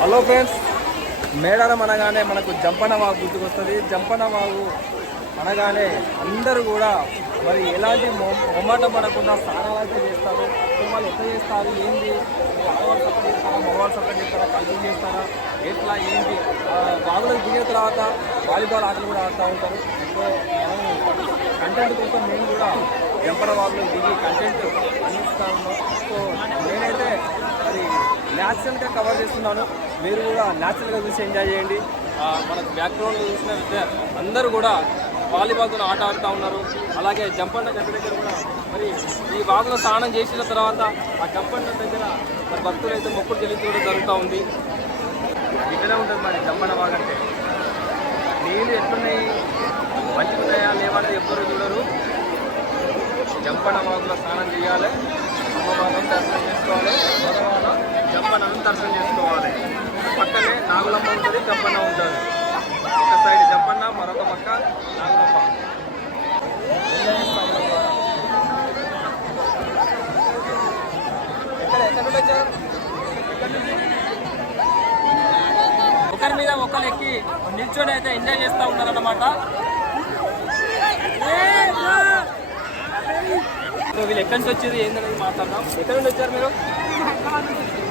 Hello friends Medaram అనగానే మనకు జంపన వాగు గుర్తుకొస్తుంది. జంపన వాగు అనగానే అందరూ కూడా మరి ఎలాంటి మొ- మొమ్మాట పడకుండా స్నానాలు అయితే చేస్తారు. సో వాళ్ళు ఎట్లా చేస్తారు? ఏంటి ఆడవాళ్ళు సపోర్ట్ చేస్తారా? మగవాళ్ళు సపోర్ట్ చేస్తారా? కలిసి చేస్తారా? ఎట్లా? ఏంటి? ఆ, దిగిన తర్వాత వాలీబాల్ ఆటలు కూడా ఆడుతూ ఉంటారు. సో కంటెంట్ కోసం మేము కూడా జంపన వాగులో దిగి కంటెంట్ అందిస్తూ ఉన్నాం. సో న్యాచురల్గా కవర్ చేస్తున్నాను. మీరు కూడా న్యాచురల్గా చూసి ఎంజాయ్ చేయండి. ఆ, మనకు బ్యాక్గ్రౌండ్ చూసినట్లయితే అందరూ కూడా వాలీబాల్తో ఆట ఆడుతూ ఉన్నారు. అలాగే జంపన్న గడ్డ దగ్గర కూడా మరి ఈ వాగులో స్నానం చేసిన తర్వాత ఆ జంపన్న దగ్గర మరి భక్తులు అయితే మొక్కులు చెల్లించడం జరుగుతూ ఉంది. ఇక్కడే ఉంటుంది మరి జంపన్న వాగు అంటే. నీళ్ళు ఎట్లున్నాయి? మంచిగా ఉన్నాయా లేవనేది ఎవ్వరు చూడరు. జంపన వాగులో స్నానం చేయాలి. అమ్మవారిని దర్శనం చేసుకోవాలి. భగవాన జంపనను దర్శనం చేసుకోవాలి. పక్కనే నాగులమ్మ ఉంటుంది జంపన్న ఉంటుంది. ఒక సైడ్ జంపన్న మరొక పక్క నాగులమ్మ. ఎక్కడి ఒకరి మీద ఒకరు ఎక్కి నిల్చొని అయితే ఎంజాయ్ చేస్తూ ఉన్నారన్నమాట. సో వీళ్ళు ఎక్కడి నుంచి వచ్చేది ఏంటనేది మాట్లాడదాం. ఎక్కడి నుండి వచ్చారు మీరు?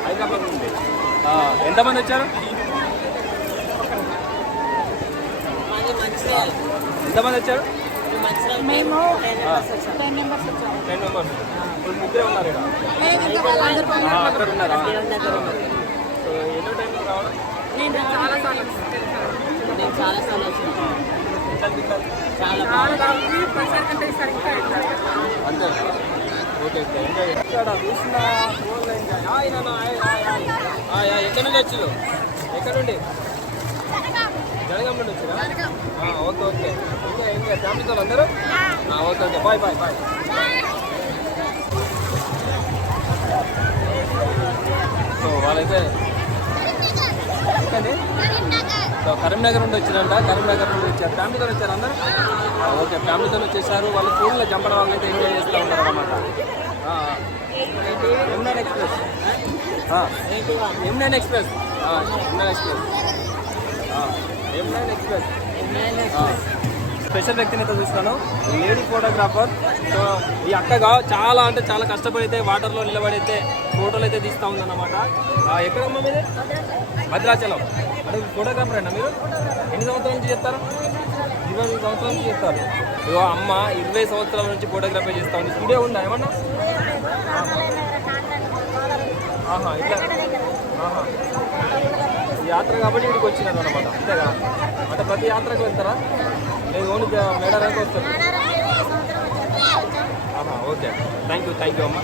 హైదరాబాద్ నుండి. ఆ, ఎంతమంది వచ్చారు? ఎంతమంది వచ్చారు? మేము టెన్ మెంబర్స్ ఇప్పుడు ముగ్గురే ఉన్నారు ఇక్కడ. ఆ, అక్కడ ఉన్నారా? సో ఎన్నో టైంలో రావడం? నేను చాలా సార్లు నేను చాలా సార్లు వచ్చాను? చాలా బాగా ప్రసాద్ కంటే ఈసారి ఇంకా ఎక్కువ. అంతే ఓకే ఓకే ఎంజాయ్ ఇక్కడ చూసిన ఎక్కడ నుండి వచ్చారు ఎక్కడ నుండి జనగాం నుండి వచ్చారా ఓకే. ఓకే. ఇంకా ఎంజాయ్ ఫ్యామిలీతో అందరూ okay. Okay bye bye bye so వాళ్ళైతే సో కరీంనగర్ నుండి వచ్చిరంట కరీంనగర్ నుండి వచ్చారు. ఫ్యామిలీతో వచ్చారు అందరూ? ఓకే. ఫ్యామిలీతో వచ్చేసారు. వాళ్ళు ఫోన్లో జంపడం వాళ్ళు అయితే ఎంజాయ్ చేస్తూ ఉన్నారు అనమాట M nine express M nine express M nine express M nine express special వ్యక్తిని అయితే చూస్తాను లేడీ ఫోటోగ్రాఫర్ సో ఈ అక్కగా చాలా అంటే చాలా కష్టపడితే వాటర్లో నిలబడితే ఫోటోలు అయితే తీస్తూ ఉందన్నమాట. ఆ, ఎక్కడమ్మా మీది? భద్రాచలం. అంటే ఫోటోగ్రాఫర్ అయినా మీరు? ఎన్ని సంవత్సరాల నుంచి చేస్తారు? ఇరవై సంవత్సరాల నుంచి చేస్తారు. ఇగో అమ్మ ఇరవై సంవత్సరాల నుంచి ఫోటోగ్రఫీ చేస్తూ ఉంది. స్టూడియో ఉందా ఏమన్నా? ఆహా ఇట్లా. ఆహా. యాత్ర కాబట్టి ఇక్కడికి వచ్చినాను అనమాట అంతేగా? అంటే ప్రతి యాత్రకు వెళ్తారా? లేదు ఓన్లీ మేడారానికి వస్తారు. Okay. Thank you thank you అమ్మ.